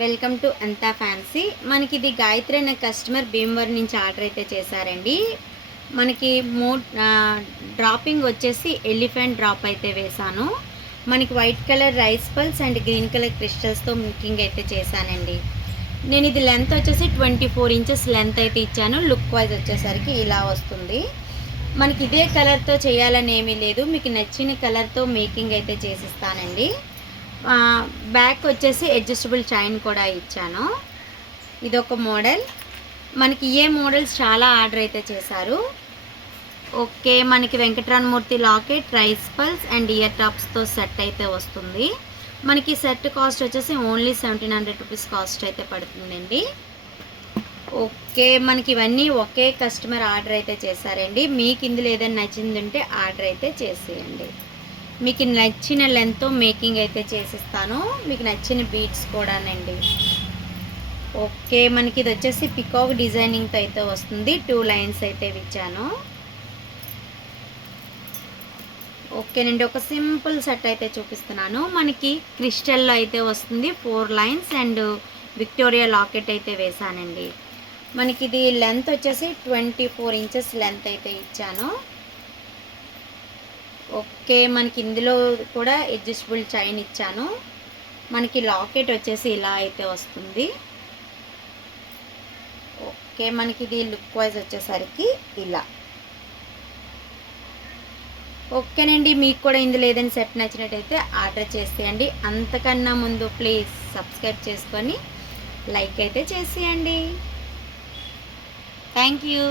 Welcome to అంతా fancy. మనకి ఇది గాయత్రి అనే కస్టమర్ భీమవరం నుంచి ఆర్డర్ అయితే చేశారండి. మనకి డ్రాపింగ్ వచ్చేసి ఎలిఫెంట్ డ్రాప్ అయితే వేశాను. మనకి white colour rice pearls and green colour క్రిస్టల్స్తో మిక్కింగ్ అయితే చేశానండి. నేను ఇది లెంత్ వచ్చేసి 24 ఇంచెస్ లెంత్ అయితే ఇచ్చాను. లుక్ వైజ్ వచ్చేసరికి ఇలా వస్తుంది. మనకి ఇదే కలర్తో చేయాలని ఏమీ లేదు, మీకు నచ్చిన కలర్తో మేకింగ్ అయితే చేసిస్తానండి. బ్యాక్ వచ్చేసి అడ్జస్టబుల్ చైన్ కూడా ఇచ్చాను. ఇదొక మోడల్. మనకి ఏ మోడల్స్ చాలా ఆర్డర్ అయితే చేశారు. ఓకే, మనకి Venkataramanamurthy locket, rice pearls and ear టాప్స్తో సెట్ అయితే వస్తుంది. మనకి సెట్ కాస్ట్ వచ్చేసి ఓన్లీ 1700 రూపీస్ కాస్ట్ అయితే పడుతుందండి. ఓకే, మనకి ఇవన్నీ ఒకే కస్టమర్ ఆర్డర్ అయితే చేశారండి. మీకు ఇందులో ఏదైనా నచ్చిందంటే ఆర్డర్ అయితే చేసేయండి. మీకు నచ్చిన లెంత్తో మేకింగ్ అయితే చేసిస్తాను. మీకు నచ్చిన బీడ్స్ కూడానండి. ఓకే, మనకి ఇది వచ్చేసి పికాక్ డిజైనింగ్తో అయితే వస్తుంది. 2 లైన్స్ అయితే ఇచ్చాను. ఓకేనండి, ఒక సింపుల్ సెట్ అయితే చూపిస్తున్నాను. మనకి క్రిస్టల్లో అయితే వస్తుంది. 4 లైన్స్ అండ్ విక్టోరియా లాకెట్ అయితే వేసానండి. మనకి ఇది లెంత్ వచ్చేసి 24 ఇంచెస్ లెంత్ అయితే ఇచ్చాను. ఓకే, మనకి ఇందులో కూడా అడ్జస్టబుల్ చైన్ ఇచ్చాను. మనకి లాకెట్ వచ్చేసి ఇలా అయితే వస్తుంది. ఓకే, మనకి ఇది లుక్ వైజ్ వచ్చేసరికి ఇలా. ఓకేనండి, మీకు కూడా ఇందులో ఏదైనా సెట్ నచ్చినట్టయితే ఆర్డర్ చేసేయండి. అంతకన్నా ముందు ప్లీజ్ సబ్స్క్రైబ్ చేసుకొని లైక్ అయితే చేసేయండి. Thank you.